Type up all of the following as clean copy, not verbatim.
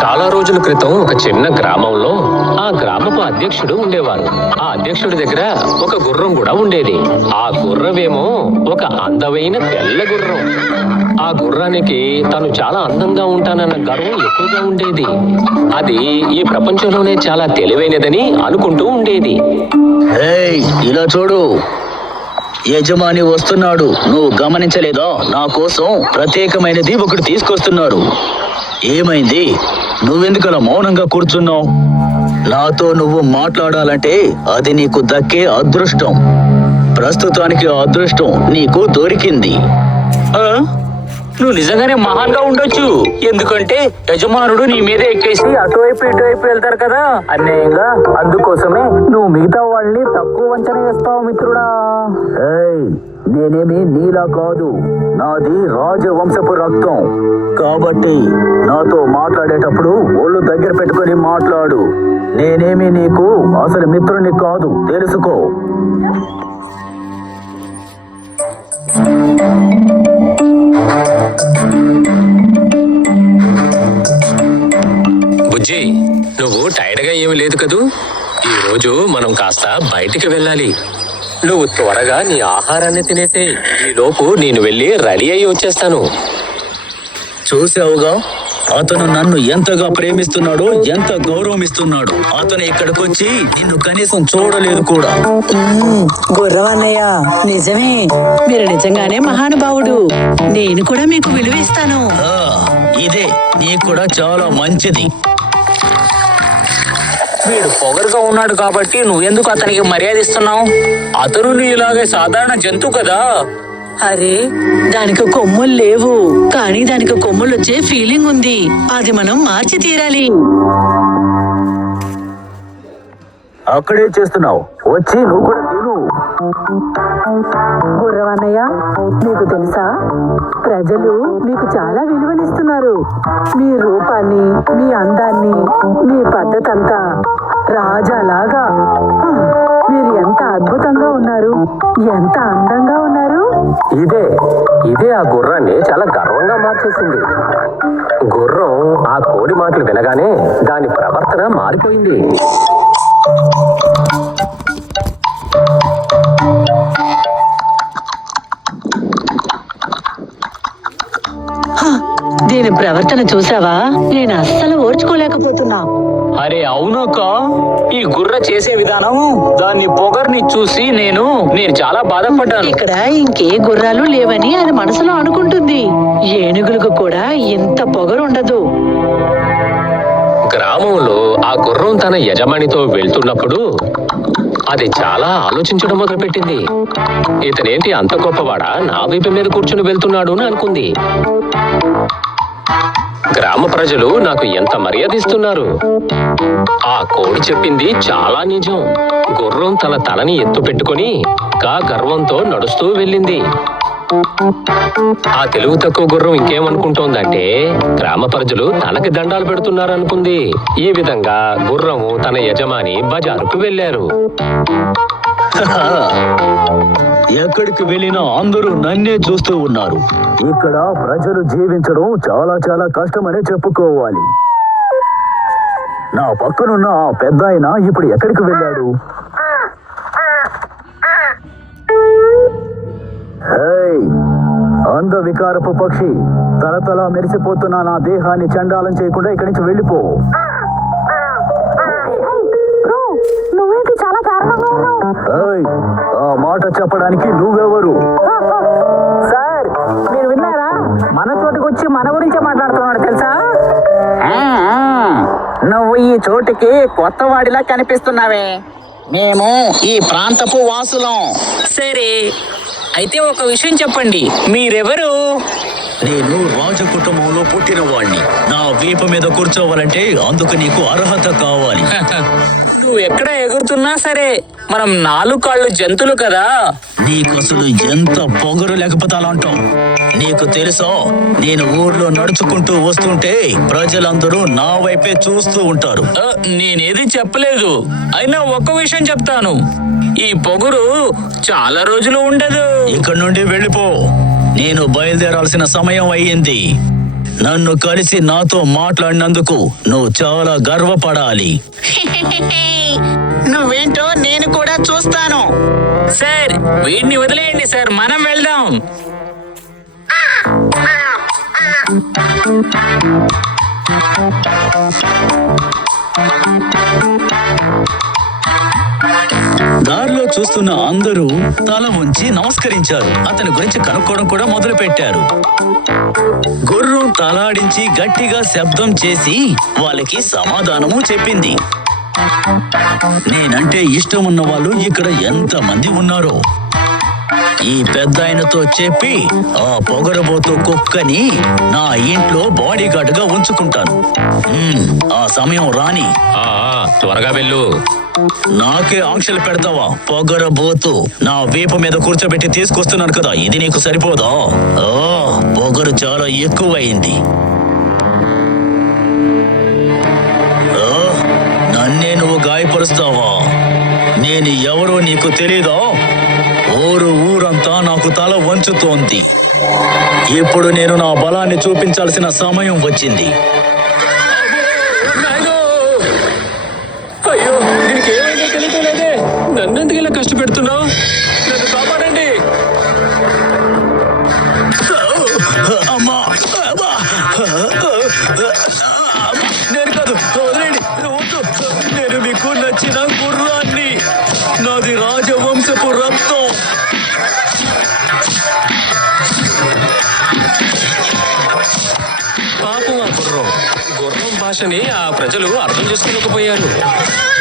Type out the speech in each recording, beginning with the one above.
చాలా రోజుల క్రితం ఒక చిన్న గ్రామంలో ఆ గ్రామపు అధ్యక్షుడు ఉండేవారు. ఆ అధ్యక్షుడి దగ్గర ఒక గుర్రం కూడా ఉండేది. ఆ గుర్రమేమో ఒక అందమైన తెల్ల గుర్రం. ఆ గుర్రానికి తను చాలా అందంగా ఉంటానన్న గర్వం ఎక్కువగా ఉండేది. అది ఈ ప్రపంచంలోనే చాలా తెలివైనదని అనుకుంటూ ఉండేది. ఇలా చూడు, యజమాని వస్తున్నాడు. నువ్వు గమనించలేదా? నా కోసం ప్రత్యేకమైనది ఒకటి తీసుకొస్తున్నారు. ఏమైంది? నువ్వెందుకు అలా మౌనంగా కూర్చున్నావు? నాతో నువ్వు మాట్లాడాలంటే అది నీకు దక్కే అదృష్టం. ప్రస్తుతానికి ఆ అదృష్టం నీకు దొరికింది. నువ్వు నిజంగానే మహాన్గా ఉండొచ్చు. ఎందుకంటే యజమానుడు నీ మీద ఎక్కేసి అటువైపు ఇటువైపు వెళ్తారు కదా అన్యాయంగా. అందుకోసమే నువ్వు మిగతా వాళ్ళని తక్కువ అంచనా వేస్తావు మిత్రుడా. నేనేమి నీలా కాదు, నాది రాజవంశపు రక్తం. కాబట్టి నాతో మాట్లాడేటప్పుడు ఒళ్ళు దగ్గర పెట్టుకొని మాట్లాడు. నేనేమి నీకు అసలు మిత్రుని కాదు, తెలుసుకో. బుజ్జి, నువ్వు టైర్డ్గా ఏమీ లేదు కదూ? ఈరోజు మనం కాస్త బయటికి వెళ్ళాలి. నువ్వు త్వరగా నీ ఆహారాన్ని తినేసే. ఈలోపు నేను వెళ్ళి రెడీ అయ్యి వచ్చేస్తాను. చూసావుగా, అతను నన్ను ఎంతగా ప్రేమిస్తున్నాడో, ఎంత గౌరవమిస్తున్నాడు. అతను ఇక్కడికి వచ్చి నిన్ను కనీసం చూడలేదు కూడా. గుర్రవన్నయ్య, నిజమే, మీరు నిజంగానే మహానుభావుడు. నేను కూడా మీకు విలువ ఇస్తాను. ఇదే నీకు కూడా చాలా మంచిది. వీడు పొగరుగా ఉన్నాడు కాబట్టి నువ్వెందుకు అతనికి మర్యాద ఇస్తున్నావు? అతను నీలాగే సాధారణ జంతువు కదా. అరే, దానికి కొమ్ములు లేవు, కానీ దానికి కొమ్ములు వచ్చే ఫీలింగ్ ఉంది. అది మనం మార్చి తీరాలి. అక్కడే చేస్తున్నావు, వచ్చి నువ్వు కూడా తిను. గుర్రవన్నయ్య, మీకు తెలుసా, ప్రజలు మీకు చాలా విలువనిస్తున్నారు. మీ రూపాన్ని, మీ అందాన్ని, మీ పద్ధతి అంతా రాజాలాగా. మీరు ఎంత అద్భుతంగా ఉన్నారు, ఎంత అందంగా ఉన్నారు. ఇదే ఆ గుర్రాన్ని చాలా గర్వంగా మార్చేసింది. గుర్రం ఆ కోడి మాటలు వినగానే దాని ప్రవర్తన మారిపోయింది. దీని ప్రవర్తన చూసావా? నేను అస్సలు ఓర్చుకోలేకపోతున్నా. అరే అవునక్క, ఈ గుర్ర చేసే విధానం, దాన్ని పొగర్ని చూసి నేను చాలా బాధపడ్డాను. ఇక్కడ ఇంకే గుర్రాలు లేవని అది మనసులో అనుకుంటుంది. ఏనుగులకు కూడా ఇంత పొగరు ఉండదు. గ్రామంలో ఆ గుర్రం తన యజమానితో వెళ్తున్నప్పుడు అది చాలా ఆలోచించడం మొదలుపెట్టింది. ఇతనేంటి అంత గొప్పవాడా, నా వైపు మీద కూర్చుని వెళ్తున్నాడు అని అనుకుంది. గ్రామ ప్రజలు నాకు ఎంత మర్యాద ఇస్తున్నారు. ఆ కోడి చెప్పింది చాలా నిజం. గుర్రం తన తలని ఎత్తు పెట్టుకుని గర్వంతో నడుస్తూ వెళ్ళింది. ఆ తెలివి తక్కువ గుర్రం ఇంకేమనుకుంటోందంటే గ్రామ ప్రజలు తనకి దండాలు పెడుతున్నారనుకుంది. ఈ విధంగా గుర్రము తన యజమాని బజారుకు వెళ్లారు. ఎక్కడికి వెళ్ళినా అందరూ నన్నే చూస్తూ ఉన్నారు. ఇక్కడ ప్రజలు జీవించడం చాలా చాలా కష్టమనే చెప్పుకోవాలి. నా పక్కనున్న ఆ పెద్ద ఆయన ఇప్పుడు ఎక్కడికి వెళ్ళాడు? అంద వికారపు పక్షి, తలతల మెరిసిపోతున్న నా దేహాన్ని చండాలం చేయకుండా ఇక్కడి నుంచి వెళ్ళిపో. ఆ మాట చెప్పడానికి నువ్వెవరు? సార్, మీరు విన్నారా? మన చోటుకు వచ్చి మన గురించే మాట్లాడుతున్నాడు తెలుసా? నువ్వు ఈ చోటుకి కొత్తవాడిలా కనిపిస్తున్నావే. మేము ఈ ప్రాంతపు వాసులం. సరే, అయితే ఒక విషయం చెప్పండి, మీరెవరు? నేను రాజ కుటుంబంలో పుట్టిన వాణ్ణి. నా వీపు మీద కూర్చోవాలంటే అందుకు నీకు అర్హత కావాలి. నువ్వు ఎక్కడ ఎగురుతున్నా సరే, మనం 4 కాళ్ళు జంతువులు కదా. నీకు అసలు ఎంత పొగరు లేకపోతే అలా అంటావు? నీకు తెలుసా, నేను ఊర్లో నడుచుకుంటూ వస్తుంటే ప్రజలందరూ నా వైపే చూస్తూ ఉంటారు. నేనేది చెప్పలేదు. అయినా ఒక్క విషయం చెప్తాను, ఈ పొగరు చాలా రోజులు ఉండదు. ఇక్కడ నుండి వెళ్ళిపో. నేను బయలుదేరాల్సిన సమయం అయ్యింది. నన్ను కలిసి నాతో మాట్లాడినందుకు నువ్వు చాలా గర్వపడాలి. నువ్వేంటో నేను కూడా చూస్తాను. సార్ వీడిని వదిలేయండి సార్, మనం వెళ్దాం. దారిలో చూస్తున్న అందరూ తల ఉంచి నమస్కరించారు. అతని గురించి కనుక్కోవడం కూడా మొదలు పెట్టారు. గుర్రం తలాడించి గట్టిగా శబ్దం చేసి వాళ్ళకి సమాధానము చెప్పింది. నేనంటే ఇష్టం ఉన్న వాళ్ళు ఇక్కడ ఎంతమంది ఉన్నారో. ఈ పెద్ద ఆయనతో చెప్పి ఆ పొగరబోతు కుక్కని నా ఇంట్లో బాడీ గార్డ్ గా ఉంచుకుంటాను. ఆ సమయం రాని త్వరగా వెళ్ళు. నాకే ఆంక్షలు పెడతావా పొగరబోతు? నా వీపు మీద కూర్చోబెట్టి తీసుకొస్తున్నాను కదా, ఇది నీకు సరిపోదా? పొగరు చాలా ఎక్కువైంది. నన్నే నువ్వు గాయపరుస్తావా? నేను ఎవరో నీకు తెలీదా? ఊరంతా నాకు తల వంచుతోంది. ఇప్పుడు నేను నా బలాన్ని చూపించాల్సిన సమయం వచ్చింది. అయ్యో, దీనికి ఏమైందో తెలియలేదే. నన్నెందుకు ఇలా కష్టపెడుతున్నావు? నన్ను కాపాడండి. అమ్మా, నేను కాదు, వదిలేండి, వద్దు. నేను మీకు నచ్చిన గుర్రాన్ని. నాది రాజవంశపు రక్తం. పాపం ఆ గుర్రం భాషని ఆ ప్రజలు అర్థం చేసుకోలేకపోయారు.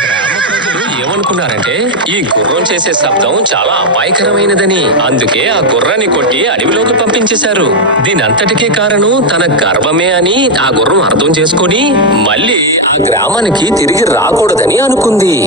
గ్రామ ప్రజలు ఏమనుకున్నారంటే ఈ గుర్రం చేసే శబ్దం చాలా అపాయకరమైనదని. అందుకే ఆ గుర్రాన్ని కొట్టి అడవిలోకి పంపించేశారు. దీనంతటికీ కారణం తన గర్వమే అని ఆ గుర్రం అర్థం చేసుకొని మళ్ళీ ఆ గ్రామానికి తిరిగి రాకూడదని అనుకుంది.